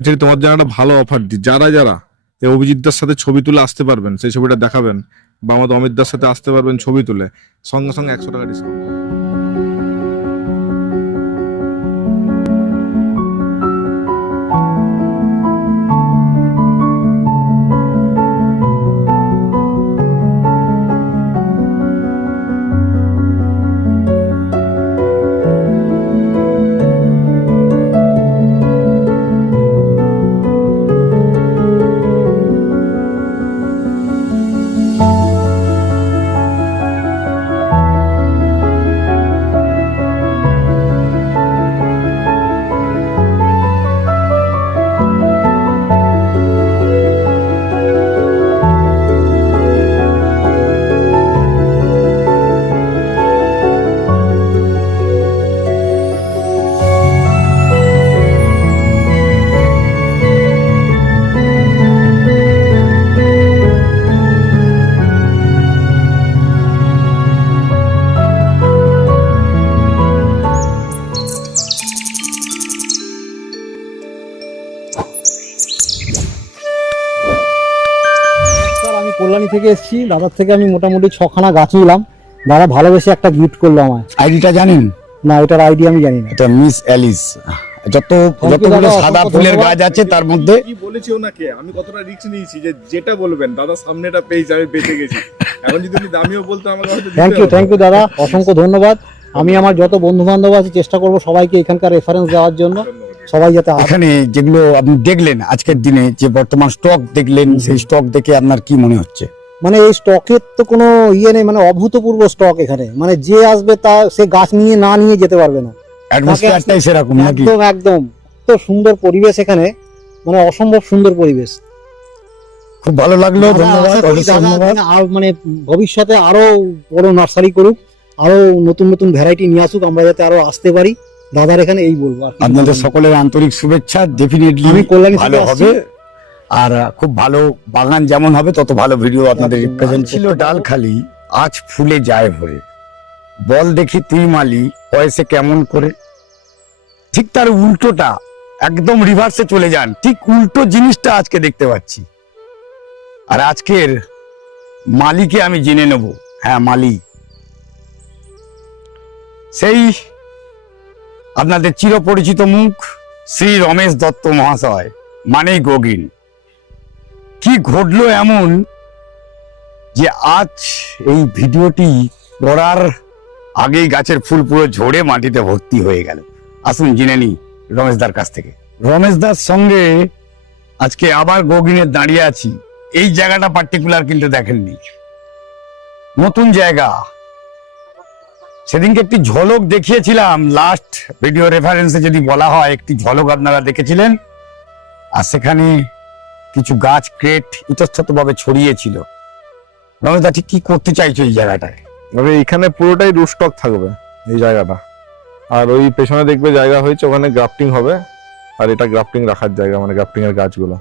বলছি তোমার জন্য একটা ভালো অফার দিই, যারা যারা এই অভিজিৎদার সাথে ছবি তুলে আসতে পারবেন, সেই ছবিটা দেখাবেন, বা আমাদের অমিতদার সাথে আসতে পারবেন ছবি তুলে, সঙ্গে সঙ্গে 100 টাকা ডিসকাউন্ট। স্যার আমি কল্যাণী থেকে এসেছি, দাদার থেকে আমি মোটামুটি 6খানা গাছ নিলাম। দাদা ভালোবেসে একটা গিফট করলো আমায়। আইডিটা জানেন? না, এটার আইডিয়া আমি জানি না। এটা মিস অ্যালিস। যতগুলো দাদা, সাদা অসংখ্য ফুলের ধন্যবাদ। গাছ আছে তার মধ্যে কি বলেছি ওনাকে, আমি কতটা রিস্ক নিয়েছি যে যেটা বলবেন দাদা সামনেটা পেয়েছি, আমি বেঁচে গেছি। এখন যদি উনি দামিও বলতো আমাকে হয়তো দিতে হতো। থ্যাংক ইউ দাদা, অসংখ্য ধন্যবাদ। আমি আমার যত বন্ধু বান্ধব আছে চেষ্টা করব সবাইকে এখানকার রেফারেন্স দেওয়ার জন্য, সবাই যাতে এখানে যেগুলো আপনি দেখলেন আজকের দিনে যে বর্তমান স্টক দেখলেন, সেই স্টক দেখে আপনার কি মনে হচ্ছে? মানে এই স্টকের তো কোনো ইয়ে নেই, মানে অভূতপূর্ব স্টক এখানে। মানে যে আসবে তা সে গাছ নিয়ে না নিয়ে যেতে পারবে না। অ্যাটমসফিয়ারটাই সেরকম নাকি? একদম একদম, তো সুন্দর পরিবেশ এখানে, মানে অসম্ভব সুন্দর পরিবেশ। খুব ভালো লাগলো, দাদা, ধন্যবাদ, আশা করি অশেষ দাদা ধন্যবাদ। আর মানে ভবিষ্যতে আরো বড় নার্সারি করুক, আরো নতুন নতুন ভ্যারাইটি নিয়ে আসুক, আমরা যাতে আরো আসতে পারি। দাদার এখানে এই বলবো আর কি। আপনাদের সকলের আন্তরিক শুভেচ্ছা। ডেফিনেটলি আমি কল্যাণী থেকে ভালো আসছি। হবে, আর খুব ভালো বাগান যেমন হবে তত ভালো ভিডিও আপনাদের রিপ্রেজেন্ট ছিল। ডাল খালি আজ ফুলে যায় ভরে, বল দেখি তুই মালি বয়সে কেমন করে। ঠিক তার উল্টোটা, একদম রিভার্সে চলে যান, ঠিক উল্টো জিনিসটা আজকে দেখতে পাচ্ছি। আর আজকের মালিকে আমি জেনে নেব। হ্যাঁ, মালি সেই আপনাদের চিরপরিচিত মুখ, শ্রী রমেশ দত্ত মহাশয়, মানেই গগিন। কি ঘটলো এমন যে আজ এই ভিডিওটি করার আগেই গাছের ফুল পুরো ঝরে মাটিতে ভর্তি হয়ে গেল। আসুন জেনে নি রমেশদার কাছ থেকে। রমেশদার সঙ্গে আজকে আবার গগিনের দাঁড়িয়ে আছি। এই জায়গাটা পার্টিকুলার কিন্তু দেখেননি, নতুন জায়গা। সেদিনকে একটি ঝলক দেখিয়েছিলাম, লাস্ট ভিডিও রেফারেন্সে যদি বলা হয়, একটি ঝলক আপনারা দেখেছিলেন। আর সেখানে কিছু গাছ ক্রেট ইতস্তত ভাবে ছড়িয়েছিল। রমেশদা ঠিক কি করতে চাইছো এই জায়গাটায়? তবে এখানে পুরোটাই রুস্টক থাকবে এই জায়গাটা, আর ওই পেছনে দেখবে জায়গা হয়েছে, ওখানে গ্রাফটিং হবে। আর এটা গ্রাফটিং রাখার জায়গা, মানে গ্রাফটিং এর গাছগুলো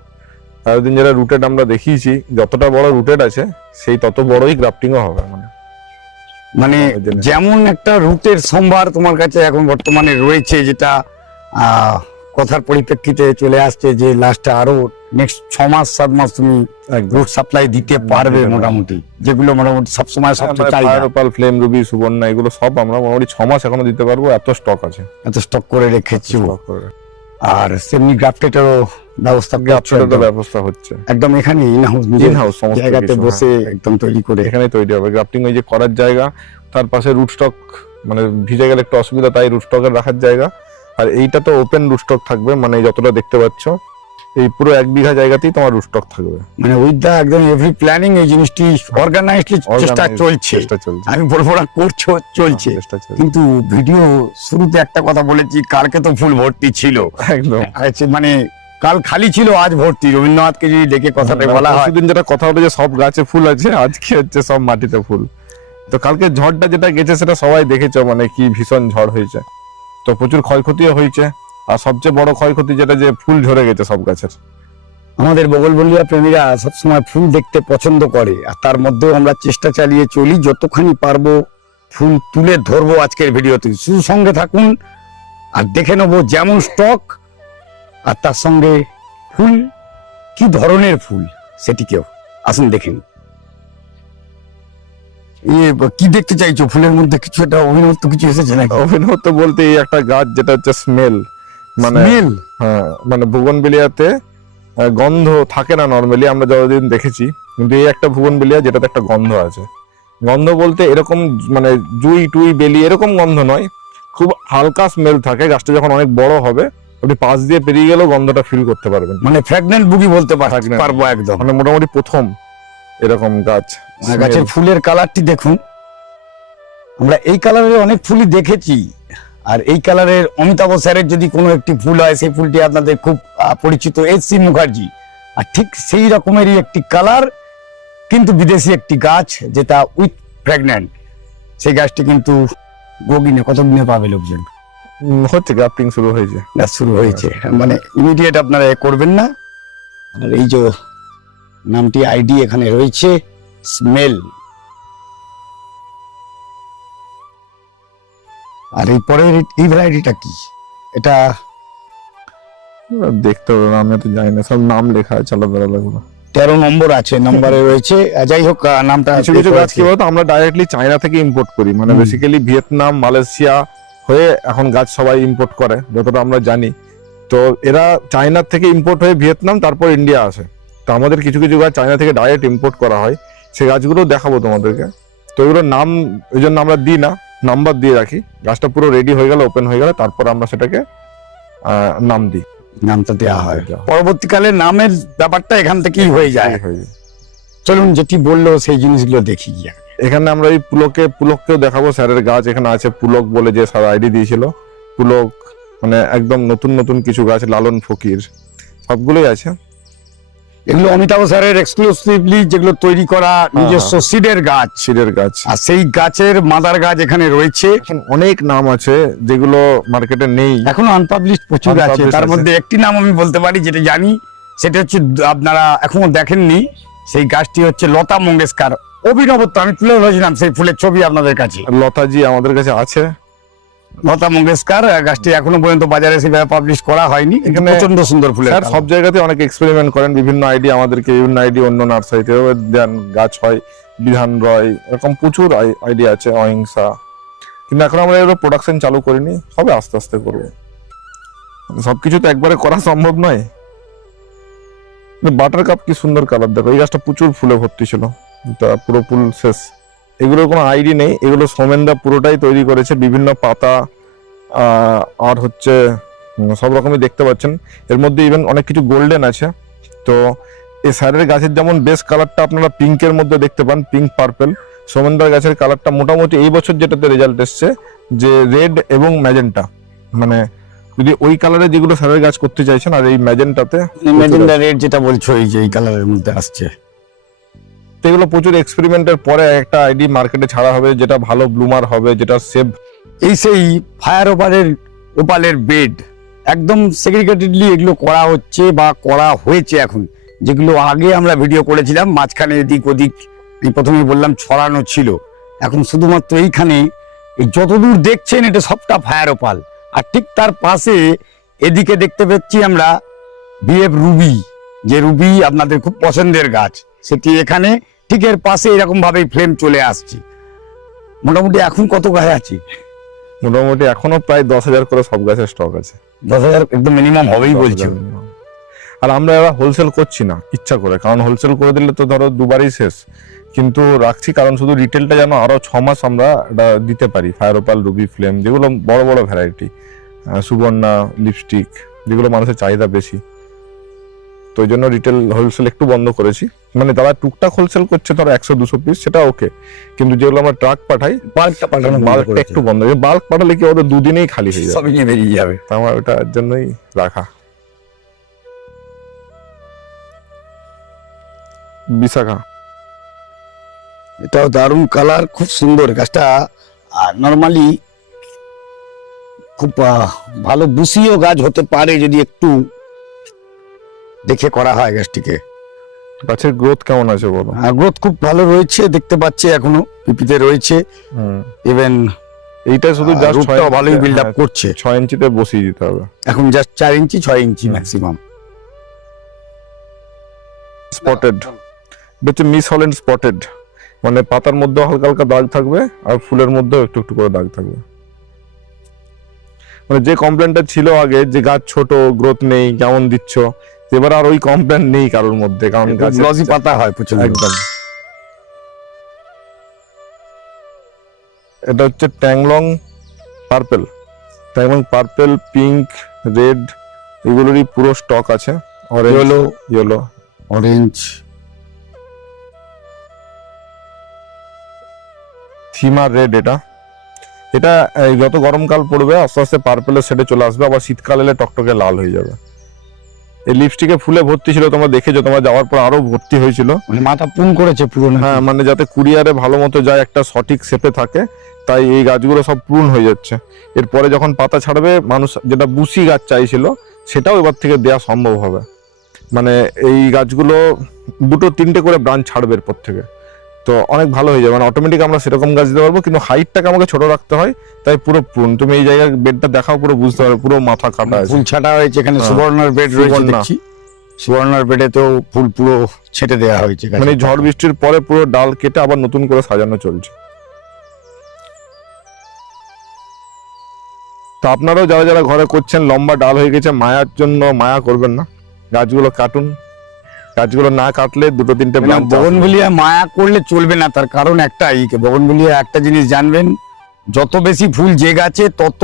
সারাদিন যেটা রুটেড আমরা দেখিয়েছি, যতটা বড় রুটেড আছে সেই তত বড়ই গ্রাফটিংও হবে। মানে যেমন একটা রুটের সম্ভার তোমার কাছে এখন বর্তমানে রয়েছে, যেটা কথার পরিপ্রেক্ষিতে চলে আসছে যে লাস্টে আরো নেক্সট 6 মাস 7 মাস তুমি রুট সাপ্লাই দিতে পারবে মোটামুটি, যেগুলো মোটামুটি সবসময় সবচেয়ে চাহিদা। ফায়ারপাল, ফ্লেম রুবি, সুবর্ণা, এগুলো সব আমরা মোটামুটি 6 মাস এখনো দিতে পারবো, এত স্টক আছে, এত স্টক করে রেখেছো। stock করে। আর সেমনি গ্রাফটেটেরও ব্যবস্থা করছো গ্রাফটের ব্যবস্থা হচ্ছে একদম এখানে ইনহাউস সমস্ত জায়গাতে কিছু, বসে হ্যাঁ। একদম তৈরি করে এখানে তৈরি হবে গ্রাফটিং। ওই যে করার জায়গা, তার পাশে রুট স্টক, মানে ভিজে গেলে একটু অসুবিধা, তাই রুট স্টকের রাখার জায়গা। আর এইটা তো ওপেন রুট স্টক থাকবে, মানে যতটা দেখতে পাচ্ছ এই পুরো 1 বিঘা জায়গাতেই তোমার রুট স্টক থাকবে। মানে উইথ দা একদম এভরি প্ল্যানিং এই জিনিসটি অর্গানাইজডলি চেষ্টা চলছে। আমি বলবো না করছো, চলছে। কিন্তু ভিডিও শুরুতে একটা কথা বলেছি, কালকে তো ফুল ভর্তি ছিল একদম, মানে কাল খালি ছিল, আজ ভর্তি। রবীন্দ্রনাথকে যদি ডেকে কথাটা বলা হয়, সেদিন যেটা কথা হলো যে সব গাছে ফুল আছে, আজকে হচ্ছে সব মাটিতে ফুল। তো কালকে ঝড়টা যেটা গেছে সেটা সবাই দেখেছো, মানে কি ভীষণ ঝড় হয়েছে, তো প্রচুর ক্ষয়ক্ষতিও হয়েছে। আর সবচেয়ে বড় ক্ষয়ক্ষতি যেটা, যে ফুল ঝরে গেছে সব গাছের। আমাদের বগলবন্দিয়া প্রেমীরা সবসময় ফুল দেখতে পছন্দ করে, আর তার মধ্যেও আমরা চেষ্টা চালিয়ে চলি যতখানি পারবো ফুল তুলে ধরবো আজকের ভিডিওতে। সঙ্গে থাকুন আর দেখে নেবো যেমন স্টক, আর তার সঙ্গে ফুল কি ধরনের ফুল সেটিকেও আসুন দেখেন। কি দেখতে চাইছো ফুলের মধ্যে? কিছু একটা অভিনবত্ব কিছু এসেছে নাকি? অভিনবত্ব বলতে এই একটা গাছ যেটা হচ্ছে স্মেল, মানে স্মেল? হ্যাঁ, মানে বুগনভিলিয়াতে গন্ধ থাকে না নর্মালি, আমরা যতদিন দেখেছি, কিন্তু এই একটা বুগনভিলিয়া যেটাতে একটা গন্ধ আছে। গন্ধ বলতে এরকম মানে জুই টুই বেলি এরকম গন্ধ নয়, খুব হালকা স্মেল থাকে। গাছটা যখন অনেক বড় হবে আপনি পাশ দিয়ে পেরিয়ে গেলেও গন্ধটা ফিল করতে পারবেন। মানে ফ্র্যাগনেন্ট বুকি বলতে Fragrant। পারবো একদম। মানে মোটামুটি প্রথম এরকম গাছ। গাছের ফুলের কালারটি দেখুন, আমরা এই কালারের অনেক ফুলই দেখেছি, আর এই কালারের অমিতাভ স্যারের যদি কোনো একটি ফুল হয় সেই ফুলটি আপনাদের খুব পরিচিত, এস.সি. মুখার্জি। আর ঠিক সেই রকমেরই একটি কালার, কিন্তু বিদেশি একটি গাছ যেটা উইথ প্রেগন্যান্ট। সেই গাছটি কিন্তু গগিনে কতদিনে পাবে লোকজন? হচ্ছে গ্রাফটিং শুরু হয়েছে। গাছ শুরু হয়েছে, মানে ইমিডিয়েট আপনারা এ করবেন না। আর এই যে নামটি আইডি এখানে রয়েছে, স্মেল। আর এই পরের এই ভ্যারাইটিটা কি? এটা দেখতে হবে, আমি তো জানি না, সব নাম লেখা আছে আলাদা আলাদা করে। 13 নম্বর আছে, নম্বরে রয়েছে। যাই হোক, নামটা কিছু কিছু গাছ কি বলতো আমরা ডাইরেক্টলি চায়না থেকে ইম্পোর্ট করি, মানে বেসিক্যালি ভিয়েতনাম মালয়েশিয়া হয়ে এখন গাছ সবাই ইম্পোর্ট করে যতটা আমরা জানি। তো এরা চায়না থেকে ইম্পোর্ট হয়ে ভিয়েতনাম তারপর ইন্ডিয়া আসে। তো আমাদের কিছু কিছু গাছ চায়না থেকে ডাইরেক্ট ইম্পোর্ট করা হয়, সেই গাছগুলো দেখাবো তোমাদেরকে। তো এগুলোর নাম ওই জন্য আমরা দিই না, নাম্বার দিয়ে রাখি। গাছটা পুরো রেডি হয়ে গেলে, ওপেন হয়ে গেলে তারপর আমরা সেটাকে নাম দিই, নামটা দেওয়া হয়। পরবর্তীকালে নামের ব্যাপারটা এখান থেকেই হয়ে যায়। চলুন যেটি বললো সেই জিনিসগুলো দেখি গিয়ে। এখানে আমরা এই পুলককেও দেখাবো। স্যারের গাছ এখানে আছে, পুলক বলে যে স্যার আইডি দিয়েছিল। পুলক মানে একদম নতুন নতুন কিছু গাছ, লালন ফকির সবগুলোই আছে। এগুলো অমিতাভ স্যারের এক্সক্লুসিভলি যেগুলো তৈরি করা নিজস্ব সিডের গাছ, আর সেই গাছের মাদার গাছ এখানে রয়েছে। এখন অনেক নাম আছে যেগুলো মার্কেটে নেই, এখনো আনপাবলিশড প্রচুর আছে। Unpublished তার আছে। মধ্যে একটি নাম আমি বলতে পারি যেটা জানি, সেটা হচ্ছে আপনারা এখনো দেখেননি, সেই গাছটি হচ্ছে লতা মঙ্গেশকর। অভিনবত্ব, আমি তুলে ধরেছিলাম সেই ফুলের ছবি আপনাদের কাছে। লতাজি আমাদের কাছে আছে, লতা মঙ্গেশকর গাছটি এখনো পর্যন্ত বাজারে সেভাবে পাবলিশ করা হয়নি, এখানে প্রচন্ড সুন্দর ফুলের স্যার সব জায়গাতে অনেক এক্সপেরিমেন্ট করেন, বিভিন্ন আইডি আমাদেরকে, বিভিন্ন আইডি অন্য নার্সারিতেও দেন, গাছ হয়। বিধান রয় এরকম প্রচুর আইডি আছে, অহিংসা। কিন্তু এখন আমরা এগুলো প্রোডাকশন চালু করিনি, হবে আস্তে আস্তে করবো। সবকিছু তো একবারে করা সম্ভব নয়। বাটার কাপ কি সুন্দর কালার, দেখো এই গাছটা প্রচুর ফুলে ভর্তি ছিল, এটা পুরো ফুল শেষ। এগুলোর কোনো আইডি নেই, এগুলো সোমেনদা পুরোটাই তৈরি করেছে, বিভিন্ন পাতা আর হচ্ছে সব রকমই দেখতে পাচ্ছেন। এর মধ্যে ইভেন অনেক কিছু গোল্ডেন আছে। তো এই স্যারের গাছের যেমন বেস কালারটা আপনারা পিঙ্কের মধ্যে দেখতে পান, পিঙ্ক পার্পল। সোমেনদার গাছের কালারটা মোটামুটি এই বছর যেটাতে রেজাল্ট এসছে যে রেড এবং ম্যাজেন্টা, মানে যদি ওই কালারে যেগুলো স্যারের গাছ করতে চাইছেন, আর এই ম্যাজেন্টাতে ম্যাজেন্টা রেড যেটা বলছো, এই যে এই কালারের মধ্যে আসছে, তো এগুলো প্রচুর এক্সপেরিমেন্টের পরে একটা আইডি মার্কেটে ছাড়া হবে, যেটা ভালো ব্লুমার হবে, যেটা সেভ। এই সেই ফায়ার ওপালের বেড একদম সেগ্রিগেটেডলি এগুলো করা হচ্ছে বা করা হয়েছে এখন। যেগুলো আগে আমরা ভিডিও করেছিলাম মাঝখানে এদিক ওদিক, আমি প্রথমে বললাম ছড়ানো ছিল, এখন শুধুমাত্র এইখানে এই যতদূর দেখছেন এটা সবটা ফায়ার ওপাল। আর ঠিক তার পাশে এদিকে দেখতে পাচ্ছি আমরা বিএফ রুবি, যে রুবি আপনাদের খুব পছন্দের গাছ, সেটি এখানে ঠিক এর পাশে এরকম ভাবেই ফ্লেম চলে আসছে। মোটামুটি এখন কত গাছ আছে? মোটামুটি এখনো প্রায় 10,000 করে সব গাছের স্টক আছে। 10,000 একদম মিনিমাম হবেই বলছো। আর আমরা এবার হোলসেল করছি না ইচ্ছা করে, কারণ হোলসেল করে দিলে তো ধরো দুবারই শেষ। কিন্তু রাখছি কারণ শুধু রিটেলটা যেন আরো 6 মাস আমরা এটা দিতে পারি। ফায়ার ওপাল, রুবি, ফ্লেম যেগুলো বড় বড় ভ্যারাইটি, সুবর্ণা, লিপস্টিক যেগুলো মানুষের চাহিদা বেশি, তো ওই জন্য রিটেল হোলসেল একটু বন্ধ করেছি। মানে তারা টুকটাক হোলসেল করছে ধরো 100-200 পিস, সেটা ওকে, কিন্তু যেগুলো আমরা ট্রাক পাঠাই বাল্কটা একটু বন্ধ। বাল্ক পাঠালে কি ওদের দুদিনেই খালি হয়ে যাবে, সবই নিয়ে বেরিয়ে যাবে। আমার ওটার জন্যই রাখা। বিশাখা, এটাও দারুণ কালার, খুব সুন্দর গাছটা। নর্মালি খুব ভালো বুসিও গাছ হতে পারে যদি একটু দেখে করা হয় গাছটিকে। গাছের গ্রোথ কেমন আছে বলো? গ্রোথ খুব ভালো রয়েছে, দেখতে পাচ্ছি এখনো পিপিতে রয়েছে। ইভেন এইটা শুধু জাস্ট রুটটাও ভালোই বিল্ড আপ করছে। 6 ইঞ্চিতে বসিয়ে দিতে হবে এখন, জাস্ট 4 ইঞ্চি 6 ইঞ্চি ম্যাক্সিমাম। স্পটেড, এটা হচ্ছে মিস হল্যান্ড স্পটেড, মানে পাতার মধ্যে হালকা হালকা দাগ থাকবে আর ফুলের মধ্যেও একটু একটু করে দাগ থাকবে। মানে যে কমপ্লেনটা ছিল আগে যে গাছ ছোট, গ্রোথ নেই, কেমন দিচ্ছ, এবার আর ওই কমপ্লেন নেই কারোর মধ্যে, কারণ গ্লসি পাতা হয় প্রচুর। একদম। এটা হচ্ছে ট্যাংলং পার্পেল, ট্যাংলং পার্পেল, পিঙ্ক, রেড, এগুলোরই পুরো স্টক আছে। অরেঞ্জ, ইয়েলো, অরেঞ্জ, থিমার রেড। এটা এই যত গরমকাল পড়বে আস্তে আস্তে পার্পেলের শেডে চলে আসবে, আবার শীতকাল এলে টকটকে লাল হয়ে যাবে। এই লিপস্টিকে ফুলে ভর্তি ছিল, তোমরা দেখেছো, তোমরা যাওয়ার পর আরো ভর্তি হয়েছিল। মানে মাথা পুন করেছে পুরো। হ্যাঁ, মানে যাতে কুরিয়ারে ভালো মতো যায়, একটা সঠিক শেপে থাকে, তাই এই গাছগুলো সব পূর্ণ হয়ে যাচ্ছে। এরপরে যখন পাতা ছাড়বে, মানুষ যেটা বুসি গাছ চাইছিল সেটাও এবার থেকে দেয়া সম্ভব হবে। মানে এই গাছগুলো 2-3টে করে ব্রাঞ্চ ছাড়বে এরপর থেকে, তো অনেক ভালো হয়ে যাবে। মানে অটোমেটিক আমরা সেরকম গাছ দিতে পারবো, কিন্তু হাইটটাকে আমাকে ছোট রাখতে হয়, তাই পুরো প্রুন। তুমি এই জায়গায় বেডটা দেখাও, পুরো বুঝতে পারবে পুরো মাথা কাটা আছে। ফুল ছাটা হয়েছে এখানে, হ্যাঁ, সুবর্ণার বেড রয়েছে সুবর্ণা। দেখছি। সুবর্ণার বেডে তো ফুল পুরো ছেটে দেওয়া হয়েছে। মানে এই ঝড় বৃষ্টির পরে পুরো ডাল কেটে আবার নতুন করে সাজানো চলছে। তো আপনারাও যারা যারা ঘরে করছেন, লম্বা ডাল হয়ে গেছে, মায়ার জন্য মায়া করবেন না, গাছগুলো কাটুন। গাছগুলো না কাটলে 2-3টে branch আসবে। বগনভিলিয়া মায়া করলে চলবে না, তার কারণ একটাই, বগনভিলিয়া একটা জিনিস জানবেন, যত বেশি ফুল যে গাছে তত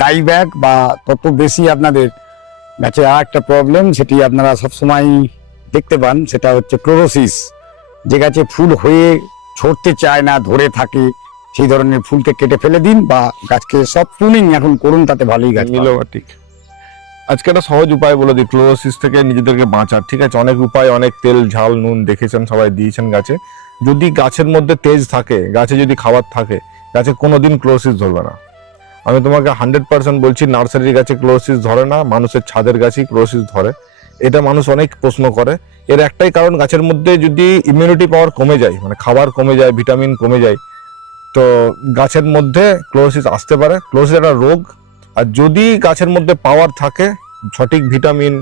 ডাইব্যাক বা তত বেশি আপনাদের গাছে আর একটা প্রবলেম, সেটি আপনারা সবসময় দেখতে পান, সেটা হচ্ছে ক্লোরোসিস। যে গাছে ফুল হয়ে ছড়তে চায় না, ধরে থাকে, সেই ধরনের ফুলকে কেটে ফেলে দিন বা গাছকে সব প্রুনিং এখন করুন, তাতে ভালোই গাছ পাবেন। মিলোবাটিক। আজকে একটা সহজ উপায় বলে দিই ক্লোরোসিস থেকে নিজেদেরকে বাঁচার। ঠিক আছে, অনেক উপায়, অনেক তেল, ঝাল, নুন দেখেছেন, সবাই দিয়েছেন গাছে। যদি গাছের মধ্যে তেজ থাকে, গাছে যদি খাবার থাকে, গাছে কোনোদিন ক্লোরোসিস ধরবে না। আমি তোমাকে 100% বলছি, নার্সারির গাছে ক্লোরোসিস ধরে না, মানুষের ছাদের গাছেই ক্লোরোসিস ধরে। এটা মানুষ অনেক প্রশ্ন করে। এর একটাই কারণ, গাছের মধ্যে যদি ইমিউনিটি পাওয়ার কমে যায়, মানে খাবার কমে যায়, ভিটামিন কমে যায়, তো গাছের মধ্যে ক্লোরোসিস আসতে পারে। ক্লোরোসিস একটা রোগ। আর যদি গাছের মধ্যে পাওয়ার থাকে, সঠিক ভিটামিন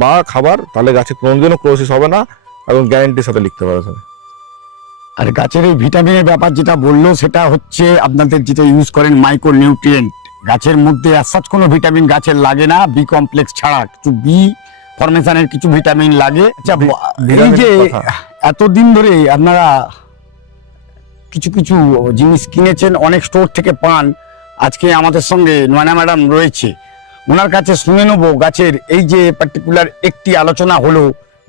বা খাবার, তাহলে গাছে কোনোদিনও ক্লোরোসিস হবে না, এবং গ্যারান্টির সাথে লিখতে পারে স্যার। আর গাছের এই ভিটামিনের ব্যাপার যেটা বললো, সেটা হচ্ছে আপনাদের যেটা ইউজ করেন মাইক্রো নিউট্রিয়েন্ট। গাছের মধ্যে অ্যাজ কোনো ভিটামিন গাছের লাগে না, বি কমপ্লেক্স ছাড়া কিছু বি ফরমেশনের কিছু ভিটামিন লাগে। আচ্ছা, এই যে এতদিন ধরে আপনারা কিছু কিছু জিনিস কিনেছেন, অনেক স্টোর থেকে পান, আজকে আমাদের সঙ্গে নয়না ম্যাডাম রয়েছে, ওনার কাছে শুনে নেবো গাছের এই যে পার্টিকুলার একটি আলোচনা হলো,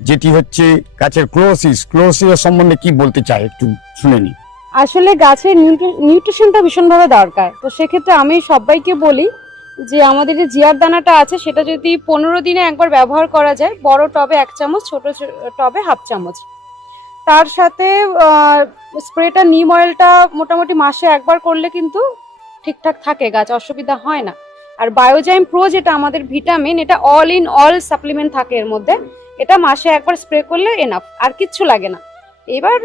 যেটি হচ্ছে গাছের ক্লোরোসিসের সম্বন্ধে কি বলতে চায় একটু শুনে নি। আসলে গাছের নিউট্রিশনটা ভীষণভাবে দরকার। তো সেক্ষেত্রে আমি সবাইকে বলি যে আমাদের যে জিয়ার দানাটা আছে, সেটা যদি 15 দিনে একবার ব্যবহার করা যায়, বড় টবে 1 চামচ, ছোট টবে 1/2 চামচ, তার সাথে স্প্রেটা নিম অয়েলটা মোটামুটি মাসে একবার করলে কিন্তু ঠিকঠাক থাকে, গাছ অসুবিধা হয় না। আর বায়োজাইম প্রো যেটা আমাদের ভিটামিন, এটা অল ইন অল সাপ্লিমেন্ট থাকে এর মধ্যে, এটা মাসে একবার স্প্রে করলে এনাফ, আর কিচ্ছু লাগে না। এবার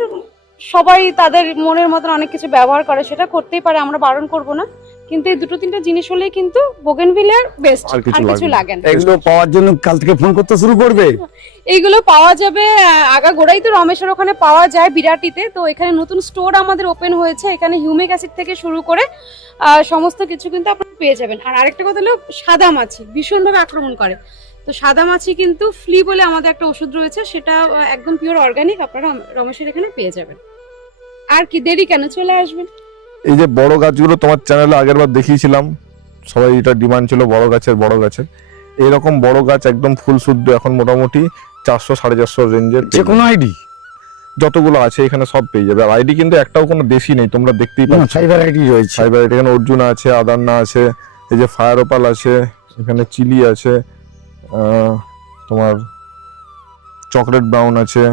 সবাই তাদের মনের মতন অনেক কিছু ব্যবহার করে, সেটা করতেই পারে, আমরা বারণ করব না, কিন্তু এই 2-3টা জিনিস হলেই কিন্তু বোগেনভিলিয়ার বেস্ট, আর কিছু আর কিছু লাগে লাগে না। এগুলো পাওয়ার জন্য কাল থেকে ফোন করতে শুরু করবে। এইগুলো পাওয়া যাবে আগাগোড়াই তো রমেশের ওখানে পাওয়া যায় বিরাটিতে। তো এখানে নতুন স্টোর আমাদের ওপেন হয়েছে, এখানে হিউমিক অ্যাসিড থেকে শুরু করে সমস্ত কিছু কিন্তু আপনারা পেয়ে যাবেন। আর আরেকটা কথা হলো, সাদা মাছি ভীষণভাবে আক্রমণ করে, তো সাদা মাছি কিন্তু ফ্লি বলে আমাদের একটা ওষুধ রয়েছে, সেটা একদম পিওর অর্গানিক, আপনারা রমেশের এখানে পেয়ে যাবেন। আর কি দেরি কেন, চলে আসবেন। এই যে বড় গাছগুলো তোমার চ্যানেলে আগের বার দেখিয়েছিলাম, সবাই এটা ডিমান্ড ছিল বড় গাছের। এইরকম বড় গাছ একদম ফুল শুদ্ধ এখন মোটামুটি 400-450 রেঞ্জের যে কোনো আইডি যতগুলো আছে এখানে সব পেয়ে যাবে। আর আইডি কিন্তু একটাও কোনো দেশি নেই, তোমরা দেখতেই পাচ্ছ। ফাইবার আইডি রয়েছে। ফাইবার এখানে অর্জুনা আছে, আদান্না আছে, এই যে ফায়ার ওপাল আছে, এখানে চিলি আছে, তোমার চকলেট ব্রাউন আছে,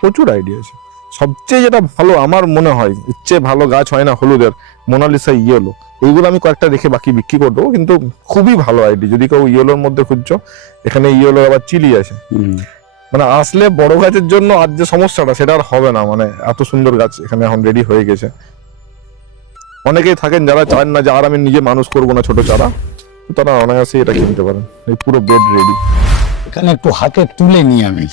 প্রচুর আইডি আছে। সবচেয়ে যেটা ভালো আমার মনে হয়, এর চেয়ে ভালো গাছ হয় না হলুদের, মোনালিসা ইয়েলো। এইগুলো আমি কয়েকটা রেখে বাকি বিক্রি করে দেবো, কিন্তু খুবই ভালো আইডি যদি কেউ ইয়েলোর মধ্যে খুঁজছো। এখানে ইয়েলো আবার চিলি আছে। মানে আসলে বড় গাছের জন্য আর যে সমস্যাটা সেটা আর হবে না, মানে এত সুন্দর গাছ এখানে এখন রেডি হয়ে গেছে। অনেকেই থাকেন যারা চান না যে আর আমি নিজে মানুষ করবো না ছোট চারা, তারা অনায়াসে এটা কিনতে পারেন। এই পুরো বেড রেডি। এখানে একটু হাতে তুলে নিই আমি।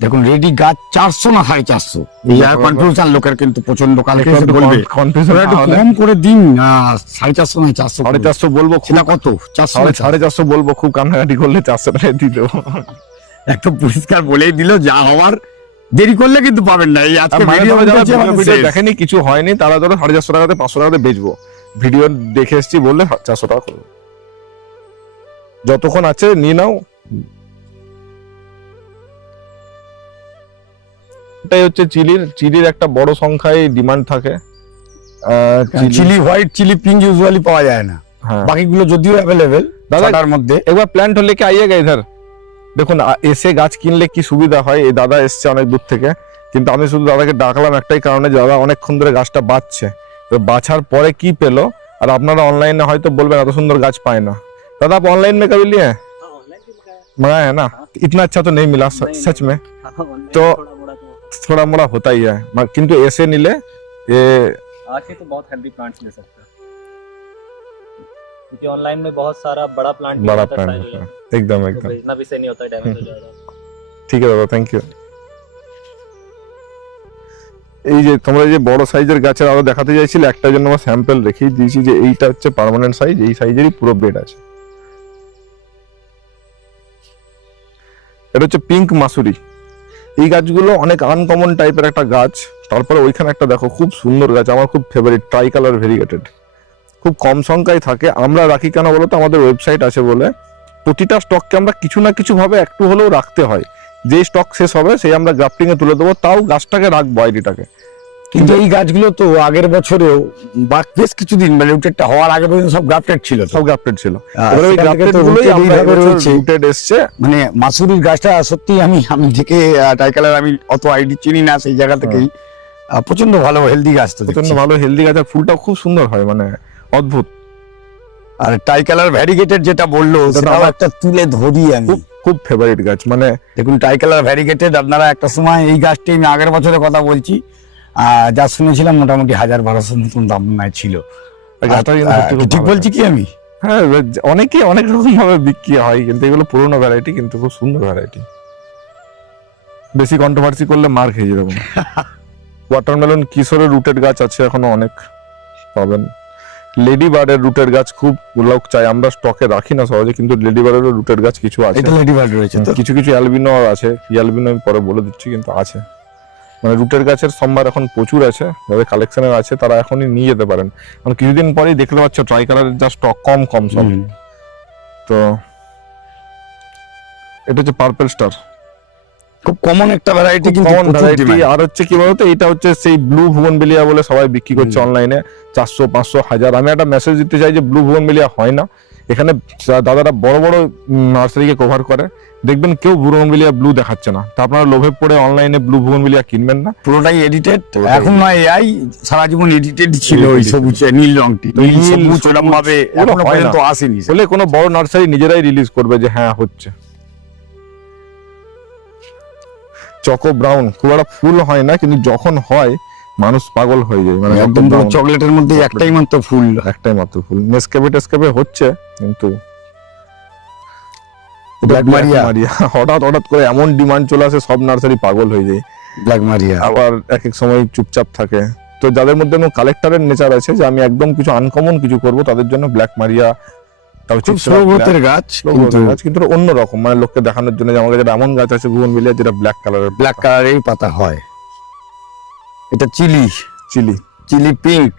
দেখুন রেডি গাছ 400 না 450। এই কনফিউশন লোকের কিন্তু প্রচন্ড, কালকে এসে বলবে কনফিউশন একটু কম করে দিন না, 450 না 400, 450 বলবো, সেটা কত 450 বলবো, খুব কান্নাকাটি করলে 400 টাকা দিয়ে দেবো। একটু পরিষ্কার বলেই দিল, যা হওয়ার, দেরি করলে কিন্তু পাবেন না। এই আজকে ভিডিও দেখেনি, কিছু হয়নি, তারা ধরো 450 টাকাতে 500 টাকাতে বেচবো, ভিডিও দেখে এসছি বললে 400 টাকা করবো, যতক্ষণ আছে নিয়ে নাও। এটাই হচ্ছে চিলির একটা বড় সংখ্যায় ডিমান্ড থাকে। Chilli white, chilli pink usually পাওয়া যায় না, হ্যাঁ বাকিগুলো যদিও অ্যাভেলেবেল দাদার মধ্যে। একবার প্ল্যান্ট হলে কি আইয়েগা ইধার, দেখুন এসে গাছ কিনলে কি সুবিধা হয়। এই দাদা এসছে অনেক দূর থেকে, কিন্তু আমি শুধু দাদাকে ডাকলাম একটাই কারণে, দাদা অনেকক্ষণ ধরে গাছটা বাঁচছে, তো বাছার পরে কি পেলো, আর আপনারা অনলাইনে হয়তো বলবেন এত সুন্দর গাছ পায় না। দাদা आप ऑनलाइन में कभी लिए हैं? मंगाया है ना, इतना अच्छा तो नहीं मिला सच में, तो थोड़ा मोड़ा होता ही है, किंतु ऐसे निले ये आके तो बहुत हेल्दी प्लांट्स ले सकते हैं, क्योंकि ऑनलाइन में बहुत सारा बड़ा प्लांट बड़ा प्लान एकदम तो एकदम भेजना भी सही नहीं होता है, डैमेज हो जाएगा। ঠিক আছে দাদা, থ্যাংক ইউ। এই যে তোমরা যে বড় সাইজের গাছের আরো দেখাতে চাইছিলে, একটার জন্য আমরা স্যাম্পল রেখেই দিয়েছি, যে এইটা হচ্ছে পার্মানেন্ট সাইজ, এই সাইজেরই পুরো বেড আছে। এটা হচ্ছে পিঙ্ক মাসুরি। এই গাছগুলো অনেক আনকমন টাইপের একটা গাছ। তারপরে ওইখানে একটা দেখো খুব সুন্দর গাছ, আমার খুব ফেভারিট, ট্রাই কালার ভেরিগেটেড, খুব কম সংখ্যায় থাকে। আমরা রাখি কেন বলতো, আমাদের ওয়েবসাইট আছে বলে। প্রতিটা স্টককে আমরা কিছু না কিছু ভাবে একটু হলেও রাখতে হয়, যে স্টক শেষ হবে সেই আমরা গ্রাফটিং এ তুলে দেবো, তাও গাছটাকে রাখবো, আইডিটাকে। কিন্তু এই গাছগুলো তো আগের বছরেও বা বেশ কিছুদিন মানে রুটেডটা হওয়ার আগে পর্যন্ত সব গ্রাফটেড ছিল, সব গ্রাফটেড ছিল। এবার ওই গ্রাফটেড গুলোই আমরা রয়েছে রুটেড এসছে। মানে মাসুরির গাছটা সত্যি আমি দেখে টাইকালার আমি অত আইডি চিনি না, সেই জায়গা থেকেই প্রচন্ড ভালো হেলদি গাছ, তো প্রচন্ড ভালো হেলদি গাছ, আর ফুলটাও খুব সুন্দর হয়, মানে অদ্ভুত। আর টাইকালার ভ্যারিগেটেড যেটা বললো সেটাও একটা তুলে ধরি আমি, খুব ফেভারিট গাছ। মানে দেখুন টাইকালার ভ্যারিগেটেড আপনারা একটা সময় এই গাছটি, আমি আগের বছরের কথা বলছি, যা শুনেছিলাম মোটামুটি 1000-1200 মতন দাম ছিল। গাছটা কিন্তু সত্যি খুব ঠিক ভালো। বলছি কি আমি? হ্যাঁ, অনেকে অনেক রকম ভাবে বিক্রি হয়, কিন্তু এগুলো পুরোনো ভ্যারাইটি, কিন্তু খুব সুন্দর ভ্যারাইটি। বেশি কন্ট্রোভার্সি করলে মার খেয়ে যাবে। ওয়াটারমেলন কিশোরের রুটেড গাছ আছে এখনো অনেক পাবেন। লেডি বার্ডের রুটেড গাছ খুব লোক চাই, আমরা স্টকে রাখি না সহজে, কিন্তু লেডি বার্ডের রুটেড গাছ কিছু আছে। এটা লেডি বার্ড রয়েছে তো, কিছু কিছু অ্যালবিনো আছে, অ্যালবিনো আমি পরে বলে দিচ্ছি, কিন্তু আছে। মানে রুটের গাছের সম্ভার এখন প্রচুর আছে, যাদের কালেকশনের আছে তারা এখনই নিয়ে যেতে পারেন। কারণ কিছুদিন পরেই দেখতে পাচ্ছ ট্রাই কালারের যা স্টক কম সব। তো এটা হচ্ছে পার্পল স্টার, খুব কমন একটা ভ্যারাইটি, কিন্তু কমন ভ্যারাইটি। আর হচ্ছে কি বলতো, এটা হচ্ছে সেই ব্লু ভুবনবেলিয়া বলে সবাই বিক্রি করছে অনলাইনে 400, 500, 1000। আমি একটা মেসেজ দিতে চাই যে ব্লু ভুবনবেলিয়া হয় না এখানে। দাদারা বড় বড় নার্সারিকে কভার করে, দেখবেন কেউ ভুবনবেলিয়া ব্লু দেখাচ্ছে না, তা আপনারা লোভে পড়ে অনলাইনে ব্লু ভুবনবেলিয়া কিনবেন না। পুরোটাই এডিটেড। পুরোটাই এখন নয় এআই, সারা জীবন এডিটেড ছিল ওই সবুজ নীল রংটি, নীল, নীল সবুজ ওরকম ভাবে ওগুলো এখনো হয় না। পর্যন্ত আসেনি। বলে কোনো বড় নার্সারি নিজেরাই রিলিজ করবে যে হ্যাঁ হচ্ছে। চকো ব্রাউন খুব একটা ফুল হয় না, কিন্তু যখন হয় মানুষ পাগল হয়ে যায়। মানে একদম পুরো চকলেটের মধ্যে একটাই মাত্র ফুল, একটাই মাত্র ফুল। নেসকেফে হচ্ছে, কিন্তু ব্ল্যাক মারিয়া হঠাৎ করে এমন ডিমান্ড চলে আসে, সব নার্সারি পাগল হয়ে যায়। ব্ল্যাক মারিয়া আবার এক এক সময় চুপচাপ থাকে। তো যাদের মধ্যে কালেক্টরের নেচার আছে যে আমি একদম কিছু আনকমন কিছু করব, তাদের জন্য ব্ল্যাক মারিয়া, তাও খুব স্লো গ্রোথের গাছ, কিন্তু অন্য রকম, মানে লোককে দেখানোর জন্য যে আমার কাছে এমন গাছ আছে ভুবনবেলিয়া যেটা ব্ল্যাক কালারের পাতা হয়। এটা চিলি পিঙ্ক।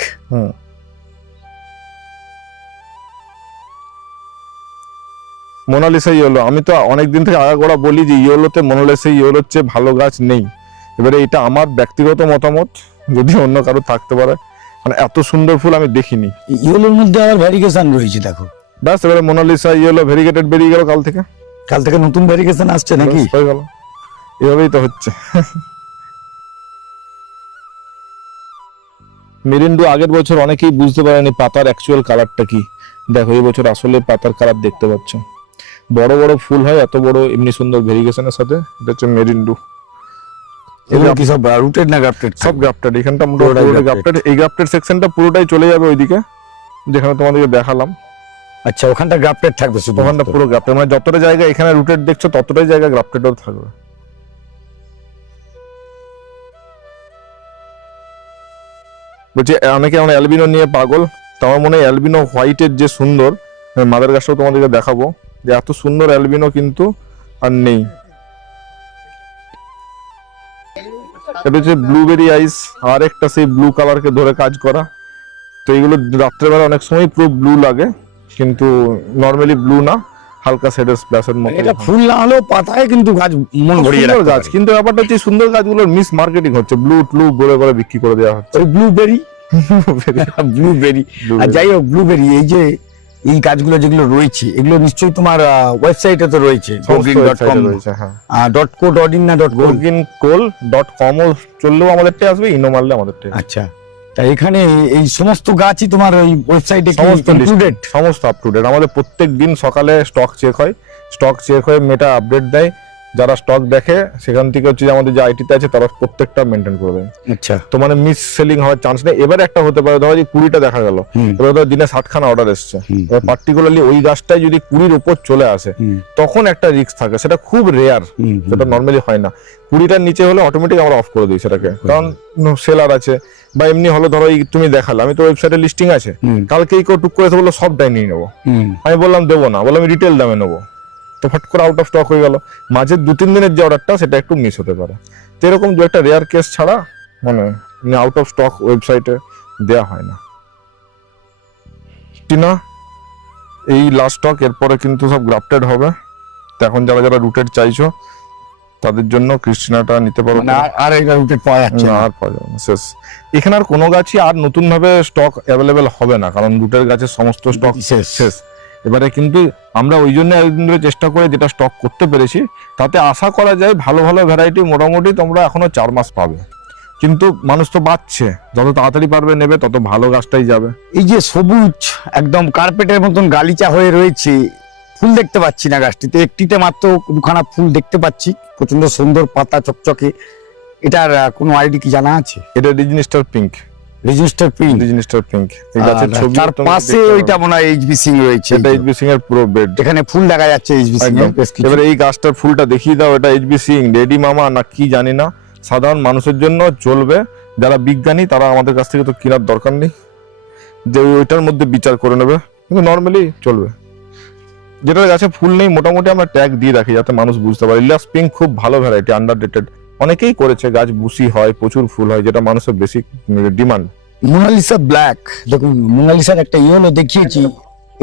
মোনালিসা ইয়েলো, আমি তো অনেকদিন থেকে আগাগোড়া বলি যে ইয়েলোতে মোনালিসা ইয়েলোর চেয়ে ভালো গাছ নেই। এবারে এটা আমার ব্যক্তিগত মতামত, যদি অন্য কারো থাকতে পারে, মানে এত সুন্দর ফুল আমি দেখিনি। ইয়েলোর মধ্যে আবার ভ্যারিগেশন রয়েছে দেখো। ব্যাস, এবারে মোনালিসা ইয়েলো ভেরিগেটেড বেরিয়ে গেল কাল থেকে নতুন ভ্যারিগেশন আসছে নাকি? হয়ে গেল, এভাবেই তো হচ্ছে। মেরিন্ডো আগের বছর অনেকেই বুঝতে পারেনি পাতার অ্যাকচুয়াল কালারটা কি। দেখো এই বছর আসলে পাতার কালার দেখতে পাচ্ছ, বড় বড় ফুল হয়, এত বড় এমনি সুন্দর ভেরিগেশনের সাথে। এটা হচ্ছে মেরিন্ডো। এগুলো কি সব রুটেড না গ্রাফটেড? সব গ্রাফটেড। এখানটা পুরোটাই গ্রাফটেড। এই গ্রাফটেড সেকশনটা পুরোটাই চলে যাবে ওইদিকে, যেখানে তোমাদেরকে দেখালাম। আচ্ছা, ওখানটা গ্রাফটেড থাকবে শুধু? ওখানটা পুরো গ্রাফটেড, মানে যতটা জায়গা এখানে রুটেড দেখছো ততটাই জায়গা গ্রাফটেডও থাকবে। বলছি অনেকে আমরা অ্যালবিনো নিয়ে পাগল, তো আমার মনে হয় অ্যালবিনো হোয়াইটের যে সুন্দর, মাদার গাছটাও তোমাদেরকে দেখাবো, যে এত সুন্দর অ্যালবিনো কিন্তু আর নেই। এটা হচ্ছে ব্লুবেরি আইস, আর একটা সেই ব্লু কালারকে ধরে কাজ করা। তো এইগুলো রাত্রেবেলা অনেক সময় পুরো ব্লু লাগে, কিন্তু নর্মালি ব্লু না, হালকা শেডের স্প্ল্যাশের মতো। এটা ফুল না হলেও পাতায় কিন্তু গাছ মন ভরিয়ে সুন্দর রাখতে গাছ, পারে। কিন্তু ব্যাপারটা হচ্ছে সুন্দর গাছগুলোর মিস মার্কেটিং হচ্ছে, ব্লু ট্লু বলে করে বিক্রি করে দেওয়া হচ্ছে। ওই ব্লুবেরি, ব্লুবেরি। আর যাই হোক, ব্লুবেরি এই যে এই গাছগুলো যেগুলো রয়েছে, এগুলো নিশ্চয়ই তোমার ওয়েবসাইটে তো রয়েছে, gogreen.com, .co.in না gogreencoal.com ও চললেও আমাদেরটাই আসবে, ইনো মারলে আমাদেরটাই। আচ্ছা, তা এখানে এই সমস্ত গাছই তোমার ওই ওয়েবসাইটে সমস্ত ইনক্লুডেড? সমস্ত আপ টু ডেট। আমাদের প্রত্যেক দিন সকালে স্টক চেক হয়, স্টক চেক হয়ে মেটা আপডেট দেয়। যারা স্টক দেখে সেখান থেকে হচ্ছে যে আমাদের যে আইটিতে আছে তারা প্রত্যেকটা মেনটেন করে দেয়। আচ্ছা, তো মানে মিস সেলিং হওয়ার চান্স নেই। এবার একটা হতে পারে, ধরো যে 20টা দেখা গেল, হুম, এবার ধরো দিনে 60খানা অর্ডার এসছে, হুম, এবার পার্টিকুলারলি ওই গাছটাই যদি 20-র উপর চলে আসে, হুম, তখন একটা রিস্ক থাকে, সেটা খুব রেয়ার, হুম, সেটা নর্মালি হয় না। 20টার নিচে হলে অটোমেটিক আমরা অফ করে দিই সেটাকে, কারণ সেলার আছে বা এমনি হলো, ধরো এই তুমি দেখালে, আমি তো ওয়েবসাইটে লিস্টিং আছে, হুম, কালকেই কেউ টুক করে এসে বললো সবটাই নিয়ে নেবো, হুম, আমি বললাম দেবো না, বললাম আমি রিটেল দামে নেবো, তো ফট করে আউট অফ স্টক হয়ে গেল। মাঝে 2-3 দিনের যে অর্ডারটা সেটা একটু মিস হতে পারে। তো এরকম দু একটা রেয়ার কেস ছাড়া মানে আউট অফ স্টক ওয়েবসাইটে দেয়া হয় না। টিনা, এই লাস্ট স্টক, এরপরে কিন্তু সব গ্রাফটেড হবে। তো এখন যারা যারা রুটেড চাইছো তাদের জন্য ক্রিস্টিনাটা নিতে পারো। মানে আর এটা রুটে পাওয়া যাচ্ছে না, না? আর পাওয়া যাবে না, শেষ। এখানে আর কোনো গাছই আর নতুন ভাবে স্টক অ্যাভেলেবেল হবে না, কারণ রুটের গাছের সমস্ত স্টক শেষ। শেষ। এবারে কিন্তু আমরা ওই জন্য একদিন ধরে চেষ্টা করে যেটা স্টক করতে পেরেছি, তাতে আশা করা যায় ভালো ভালো ভ্যারাইটি মোটামুটি তোমরা এখনো 4 মাস পাবে। কিন্তু মানুষ তো বাড়ছে, যত তাড়াতাড়ি পারবে নেবে, তত ভালো গাছটাই যাবে। এই যে সবুজ একদম কার্পেটের মতন গালিচা হয়ে রয়েছে, ফুল দেখতে পাচ্ছি না গাছটিতে, একটিতে মাত্র 2খানা ফুল দেখতে পাচ্ছি, প্রচন্ড সুন্দর পাতা চকচকে। এটার কোনো আইডি কি জানা আছে? এটা রিজনিস্টার পিঙ্ক, রেজিস্টার পিঙ্ক। রিজনিস্টার পিঙ্ক। এই গাছের ছবি তার পাশে ওইটা মনে হয় এইচবি সিং রয়েছে, এটা এইচবি সিং এর পুরো বেড। এখানে ফুল দেখা যাচ্ছে এইচবি সিং এর বেশ কিছু। এবারে এই গাছটার ফুলটা দেখিয়ে দাও, এটা এইচবি সিং রেডি মামা না কি জানি না, সাধারণ মানুষের জন্য চলবে। যারা বিজ্ঞানী তারা আমাদের কাছ থেকে তো কেনার দরকার নেই, যে ওইটার মধ্যে বিচার করে নেবে, কিন্তু নর্মালি চলবে। যেটার গাছে ফুল নেই মোটামুটি আমরা ট্যাগ দিয়ে রাখি যাতে মানুষ বুঝতে পারে। ইলিয়াস পিঙ্ক খুব ভালো ভ্যারাইটি, আন্ডাররেটেড, অনেকেই করেছে, গাছ বুসি হয়, প্রচুর ফুল হয়, যেটা মানুষের বেসিক ডিমান্ড। মোনালিসা ব্ল্যাক, দেখুন মোনালিসার একটা ইয়েলো দেখিয়েছি,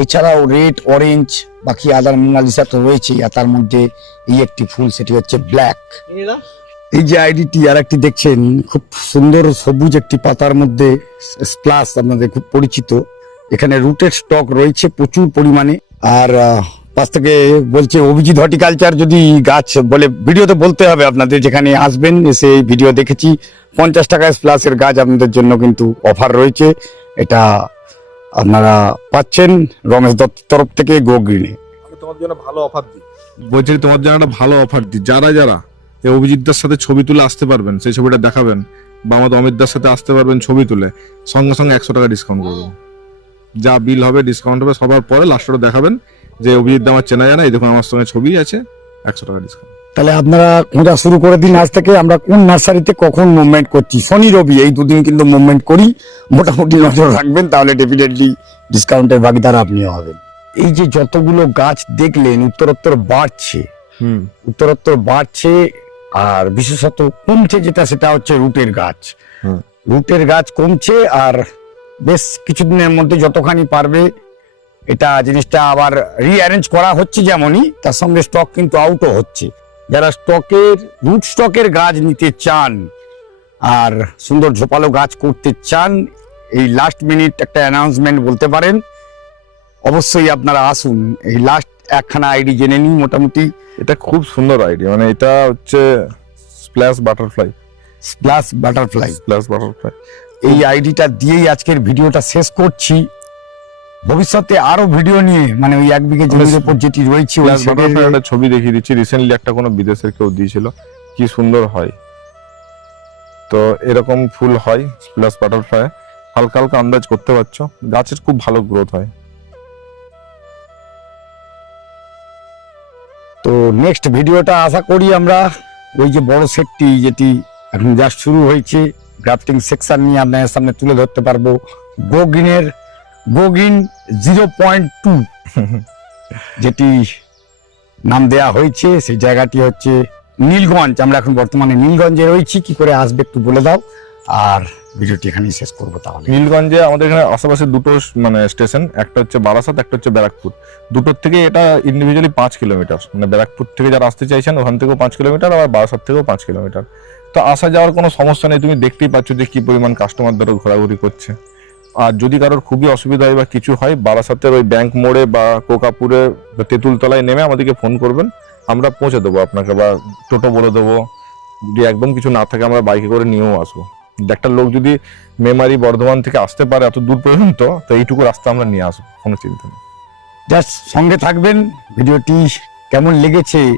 এছাড়াও রেড, অরেঞ্জ, বাকি আদার মোনালিসা তো রয়েছে, আর তার মধ্যে এই একটি ফুল, সেটি হচ্ছে ব্ল্যাক। এই যে আইডিটি আর একটি দেখছেন, খুব সুন্দর সবুজ একটি পাতার মধ্যে স্প্লাস, আপনাদের খুব পরিচিত। এখানে রুটেড স্টক রয়েছে প্রচুর পরিমাণে। আর পাশ থেকে বলছে অভিজিৎ হর্টিকালচার, যদি গাছ বলে ভিডিওতে বলতে হবে আপনাদের, যেখানে আসবেন এসে এই ভিডিও দেখেছি, 50 টাকায় স্প্লাসের গাছ আপনাদের জন্য কিন্তু অফার রয়েছে। এটা আপনারা পাচ্ছেন রমেশ দত্ত তরফ থেকে গোগ্রিনে। তোমার জন্য ভালো অফার দিই, বলছি তোমার জন্য একটা ভালো অফার দিই। যারা যারা এই অভিজিৎদার সাথে ছবি তুলে আসতে পারবেন, সেই ছবিটা দেখাবেন, বা আমাদের অমিতদার সাথে আসতে পারবেন ছবি তুলে, সঙ্গে সঙ্গে 100 টাকা ডিসকাউন্ট করবেন। যা বিল হবে ডিসকাউন্ট হবে, সবার পরে লাস্টটা দেখাবেন যে অভিজিৎদা আমার চেনা জানা, এই দেখুন আমার সঙ্গে ছবি আছে, 100 টাকা ডিসকাউন্ট। তাহলে আপনারা খোঁজা শুরু করে দিন আজ থেকে। আমরা কোন নার্সারিতে কখন মুভমেন্ট করছি, শনি রবি এই দুদিন কিন্তু মুভমেন্ট করি, মোটামুটি নজর রাখবেন, তাহলে ডেফিনেটলি ডিসকাউন্টের ভাগিদার আপনিও হবেন। এই যে যতগুলো গাছ দেখলেন উত্তরোত্তর বাড়ছে, উত্তরোত্তর বাড়ছে, আর বিশেষত কমছে যেটা, সেটা হচ্ছে রুটের গাছ। হুম। রুটের গাছ কমছে, আর বেশ কিছুদিনের মধ্যে যতখানি পারবে এটা জিনিসটা আবার রিঅ্যারেঞ্জ করা হচ্ছে, যেমনই তার সঙ্গে স্টক কিন্তু আউটও হচ্ছে। যারা রুট স্টকের গাছ নিতে চান আর সুন্দর ঝোপালো গাছ করতে চান, এই লাস্ট মিনিট একটা অ্যানাউন্সমেন্ট বলতে পারেন, অবশ্যই আপনারা আসুন। এই লাস্ট একখানা আইডি জেনে নিন মোটামুটি। এটা খুব সুন্দর আইডিয়া, মানে এটা হচ্ছে splash butterfly. Splash butterfly, splash butterfly এই আইডিটা দিয়েই আজকের ভিডিওটা শেষ করছি। ভবিষ্যতে আরো ভিডিও নিয়ে, মানে ওই 1 বিঘে জমির উপর যেটি রয়েছে, ওই স্প্ল্যাশ side এর- বাটারফ্লাই একটা ছবি দেখিয়ে দিচ্ছি, রিসেন্টলি একটা কোনো বিদেশের কেউ দিয়েছিল, কি সুন্দর হয়। তো এরকম ফুল হয় স্প্ল্যাশ বাটারফ্লাই, হালকা হালকা আন্দাজ করতে পারছো, গাছের খুব ভালো গ্রোথ হয়। তো নেক্সট ভিডিওটা আশা করি আমরা ওই যে বড় সেটটি যেটি এখন জাস্ট শুরু হয়েছে গ্রাফটিং সেকশন নিয়ে আপনাদের সামনে তুলে ধরতে পারবো। গোগিন 0.2 যেটি নাম দেয়া হয়েছে, সেই জায়গাটি হচ্ছে নীলগঞ্জ। আমরা এখন বর্তমানে নীলগঞ্জে রয়েছি, কি করে আসবে একটু বলে দাও, আর ভিডিওটি এখানেই শেষ করবো তাহলে। নীলগঞ্জে আমাদের এখানে আশেপাশে দুটো মানে স্টেশন, একটা হচ্ছে বারাসাত, একটা হচ্ছে ব্যারাকপুর। দুটোর থেকে এটা ইন্ডিভিজুয়ালি 5 কিলোমিটার, মানে ব্যারাকপুর থেকে যারা আসতে চাইছেন ওখান থেকেও 5 কিলোমিটার, আবার বারাসাত থেকেও 5 কিলোমিটার। তো আসা যাওয়ার কোনো সমস্যা নেই, তুমি দেখতেই পাচ্ছ যে কি পরিমাণ কাস্টমার ধরো ঘোরাঘুরি করছে। আর যদি কারোর খুবই অসুবিধা হয় বা কিছু হয়, বারাসাতের ওই ব্যাংক মোড়ে বা কোকাপুরে বা তেঁতুলতলায় নেমে আমাদেরকে ফোন করবেন, আমরা পৌঁছে দেবো আপনাকে, বা টোটো বলে দেবো। যদি একদম কিছু না থাকে আমরা বাইকে করে নিয়েও আসবো। একটা লোক যদি মেমারি বর্ধমান থেকে আসতে পারে এত দূর পর্যন্ত, তো এইটুকু রাস্তা আমরা নিয়ে আসবো, কোনো চিন্তা নেই। জাস্ট সঙ্গে থাকবেন। ভিডিওটি কেমন লেগেছে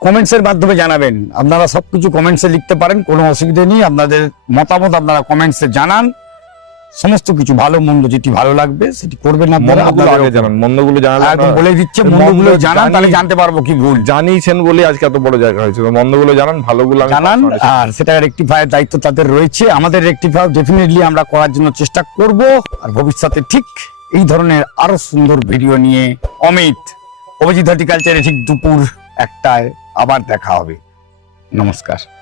কমেন্টসের মাধ্যমে জানাবেন। আপনারা সবকিছু কমেন্টসে লিখতে পারেন, কোনো অসুবিধা নেই। আপনাদের মতামত আপনারা কমেন্টসে জানান, সমস্ত কিছু ভালো মন্দ যেটি ভালো লাগবে সেটি করবেন আপনারা। মন্দগুলো আগে জানান, মন্দগুলো জানালে একদম আমরা- বলে দিচ্ছে, মন্দগুলো মন্দ জানান, তাহলে জানি- জানতে পারবো কি ভুল। জানিয়েছেন বলে আজকে এত বড় জায়গা হয়েছে। তো মন্দগুলো জানান, ভালোগুলো আমি জানান, personally- আর সেটা রেকটিফায়ার দায়িত্ব তাদের রয়েছে। আমাদের রেকটিফায়ার ডেফিনেটলি আমরা করার জন্য চেষ্টা করব। আর ভবিষ্যতে ঠিক এই ধরনের আরো সুন্দর ভিডিও নিয়ে অভিজিৎ হর্টিকালচারে ঠিক দুপুর 1টায় আবার দেখা হবে। নমস্কার।